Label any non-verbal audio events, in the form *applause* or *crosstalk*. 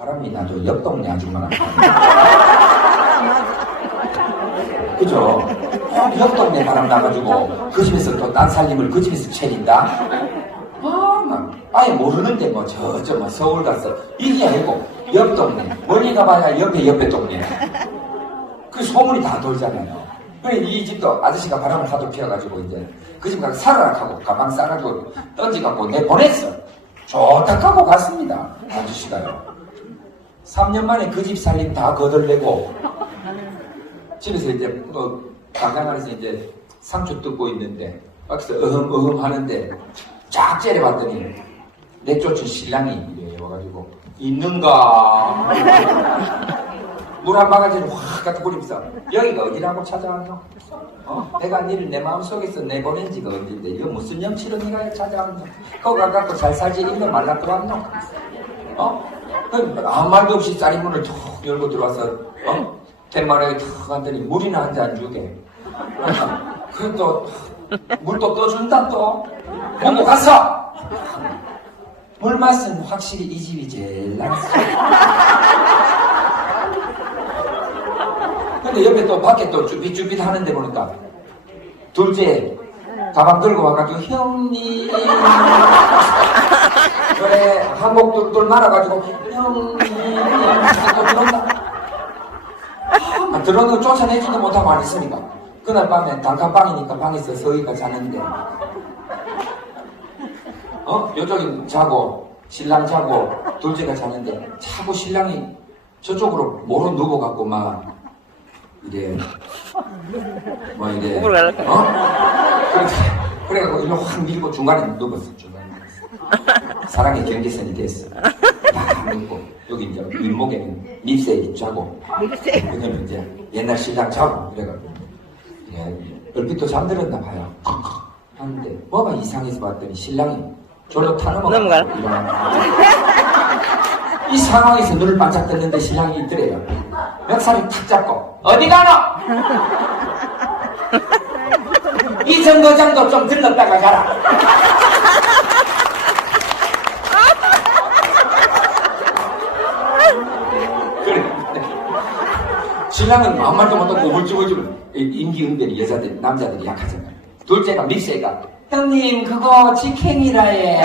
바람이 나도 옆 동네 아줌마랑 그죠? 어, 옆 동네 바람 나가지고 그 집에서 또딴 살림을 그 집에서 차린다? 아, 막 아예 모르는데 뭐 저저 뭐 서울 가서 이게 아니고 옆 동네 멀리 가봐야 옆에 옆에 동네 그 소문이 다 돌잖아요. 그래 이 집도 아저씨가 바람을 하도 피워가지고 이제 그 집 가서 살아라 하고 가방 싸가지고 던지갖고 내 보냈어. 좋다 하고 갔습니다. 아저씨가요. 3년 만에 그 집 살림 다 거덜내고 *laughs* 집에서 이제 또 가장 안에서 이제 상추 뜯고 있는데 밖에서 어흠 어흠 하는데 쫙 째려봤더니 내쫓은 신랑이 이래 와가지고 있는가 *laughs* 물 한 바가지를 확 갖다 뿌리면서 여기가 어디라고 찾아왔노? 어? 내가 니를 내 마음속에서 내보낸 지가 언젠데 이거 무슨 염치로 네가 찾아왔노? 거기 가갖고 잘 살지 있는 말라 들어왔노? 어? 그 아무 말도 없이 쌀이문을 툭 열고 들어와서 어? 팻말에 툭 하더니 물이나 한 잔 주게. 그래 또 물도 떠준다 또. 먹고 갔어 물 맛은 확실히 이 집이 제일 낫어 근데 옆에 또 밖에 또 쭈삣쭈삣 하는데 보니까 둘째 가방 들고 와가지고 형님 한복 똘똘 말아가지고 또 들었나 아, 들어는 거 쫓아내지도 못하고 안 있으니까 그날 밤에 단칸방이니까 방에서 서희가 자는데 어? 요쪽이 자고 신랑 자고 둘째가 자는데 자고 신랑이 저쪽으로 모로 누워갖고 막 이래 뭐 이래. 어? 그래, 그래갖고 일로 확 밀고 중간에 누웠어. 사랑의 경계선이 됐어 딱 누고 여기 이제 윗목에는 밉새 자고 왜냐면 이제 옛날 신랑 자고 그래갖고 예, 얼핏 또 잠들었나 봐요 하는데 뭐가 이상해서 봤더니 신랑이 넘어가라. 일어나 이 상황에서 눈을 반짝 떴는데 신랑이 있더래요. 멱살을 탁 잡고 어디 가노? *laughs* 이 정거장도 좀 들렀다가 가라. 신랑은 아무 말도 못하고 우물쭈물쭈물 임기응변이 여자들 남자들이 약하잖아요. 둘째가 밉새가 형님 그거 직행이라 해.